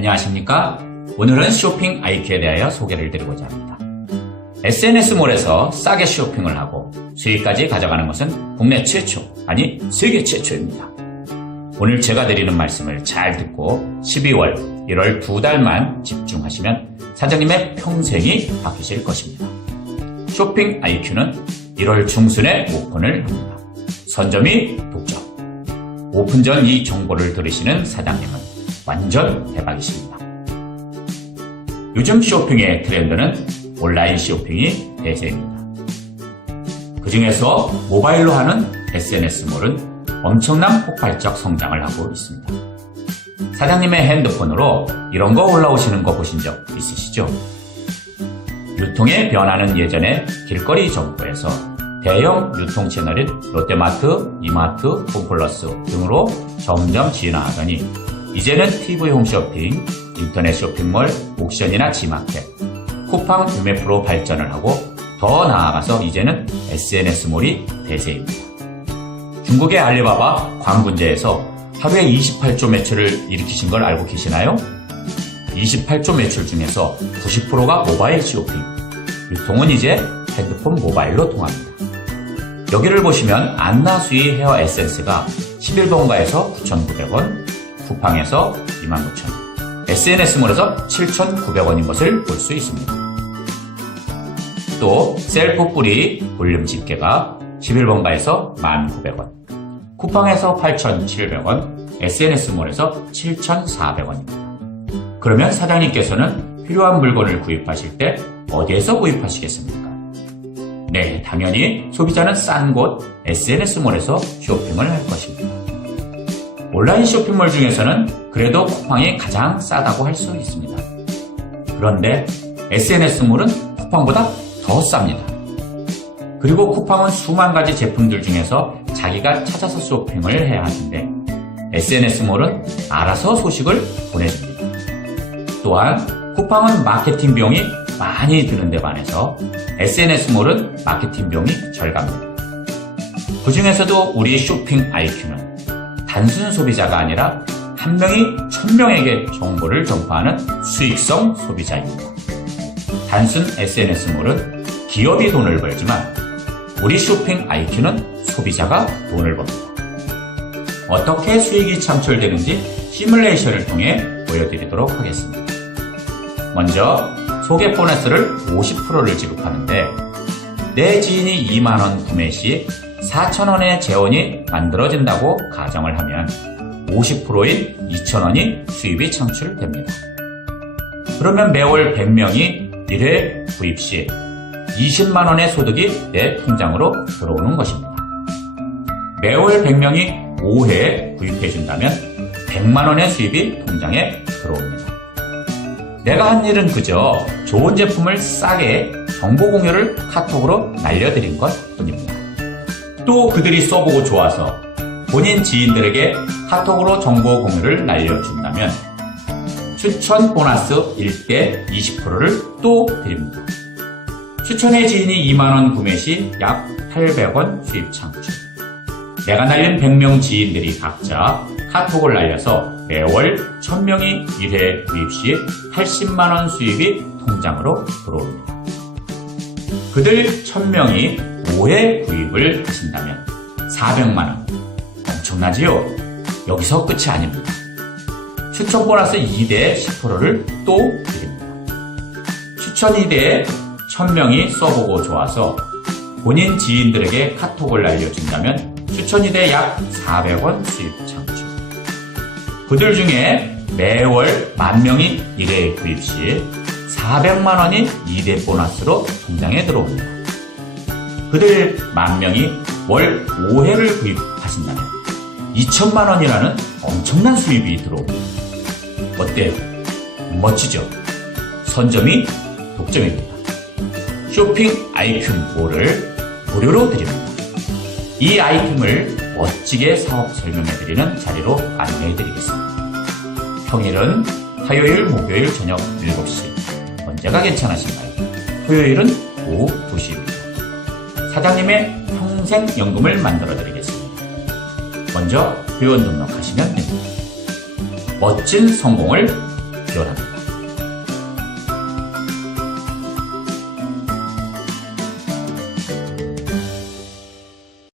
안녕하십니까? 오늘은 쇼핑 IQ에 대하여 소개를 드리고자 합니다. SNS몰에서 싸게 쇼핑을 하고 수익까지 가져가는 것은 국내 최초, 아니 세계 최초입니다. 오늘 제가 드리는 말씀을 잘 듣고 12월, 1월 2달만 집중하시면 사장님의 평생이 바뀌실 것입니다. 쇼핑 IQ는 1월 중순에 오픈을 합니다. 선점이 독점. 오픈 전 이 정보를 들으시는 사장님은 완전 대박이십니다. 요즘 쇼핑의 트렌드는 온라인 쇼핑이 대세입니다. 그 중에서 모바일로 하는 SNS몰은 엄청난 폭발적 성장을 하고 있습니다. 사장님의 핸드폰으로 이런 거 올라오시는 거 보신 적 있으시죠? 유통의 변화는 예전에 길거리 정보에서 대형 유통 채널인 롯데마트, 이마트, 홈플러스 등으로 점점 진화하더니 이제는 TV 홈쇼핑, 인터넷 쇼핑몰, 옥션이나 지마켓, 쿠팡 구매 프로 발전을 하고 더 나아가서 이제는 SNS몰이 대세입니다. 중국의 알리바바 광군제에서 하루에 28조 매출을 일으키신 걸 알고 계시나요? 28조 매출 중에서 90%가 모바일 쇼핑, 유통은 이제 핸드폰 모바일로 통합니다. 여기를 보시면 안나수이 헤어 에센스가 11번가에서 9,900원, 쿠팡에서 29,000원, SNS몰에서 7,900원인 것을 볼 수 있습니다. 또 셀프 뿌리 볼륨 집게가 11번가에서 1,900원, 쿠팡에서 8,700원, SNS몰에서 7,400원입니다. 그러면 사장님께서는 필요한 물건을 구입하실 때 어디에서 구입하시겠습니까? 네, 당연히 소비자는 싼 곳 SNS몰에서 쇼핑을 할 것입니다. 온라인 쇼핑몰 중에서는 그래도 쿠팡이 가장 싸다고 할 수 있습니다. 그런데 SNS몰은 쿠팡보다 더 쌉니다. 그리고 쿠팡은 수만 가지 제품들 중에서 자기가 찾아서 쇼핑을 해야 하는데 SNS몰은 알아서 소식을 보내줍니다. 또한 쿠팡은 마케팅 비용이 많이 드는 데 반해서 SNS몰은 마케팅 비용이 절감됩니다. 그 중에서도 우리 쇼핑 IQ는 단순 소비자가 아니라 한 명이 1,000명에게 정보를 전파하는 수익성 소비자입니다. 단순 SNS몰은 기업이 돈을 벌지만 우리 쇼핑 IQ는 소비자가 돈을 법니다. 어떻게 수익이 창출되는지 시뮬레이션을 통해 보여드리도록 하겠습니다. 먼저 소개 보너스를 50%를 지급하는데 내 지인이 2만원 구매 시 4,000원의 재원이 만들어진다고 가정을 하면 50%인 2,000원이 수입이 창출됩니다. 그러면 매월 100명이 1회 구입 시 20만원의 소득이 내 통장으로 들어오는 것입니다. 매월 100명이 5회 구입해준다면 100만원의 수입이 통장에 들어옵니다. 내가 한 일은 그저 좋은 제품을 싸게 정보 공유를 카톡으로 날려드린 것 뿐입니다. 또 그들이 써보고 좋아서 본인 지인들에게 카톡으로 정보 공유를 날려준다면 추천 보너스 1대 20%를 또 드립니다. 추천의 지인이 2만원 구매 시 약 800원 수입 창출. 내가 날린 100명 지인들이 각자 카톡을 날려서 매월 1,000명이 1회 구입 시 80만원 수입이 통장으로 들어옵니다. 그들 1,000명이 5회 구입을 하신다면 400만원. 엄청나지요? 여기서 끝이 아닙니다. 추천 보너스 2대 10%를 또 드립니다. 추천 2대에 1,000명이 써보고 좋아서 본인 지인들에게 카톡을 날려준다면 추천 2대 약 400원 수입 창출. 그들 중에 매월 10,000명이 1회 구입 시 400만원이 2대 보너스로 통장에 들어옵니다. 그들 10,000명이 월 5회를 구입하신다면 2,000만원이라는 엄청난 수입이 들어옵니다. 어때요? 멋지죠? 선점이 독점입니다. 쇼핑 IQ몰을 무료로 드립니다. 이 아이템을 멋지게 사업 설명해드리는 자리로 안내해드리겠습니다. 평일은 화요일, 목요일 저녁 7시. 언제가 괜찮으신가요? 토요일은 오후 2시입니다. 사장님의 평생 연금을 만들어드리겠습니다. 먼저 회원 등록하시면 됩니다. 멋진 성공을 기원합니다.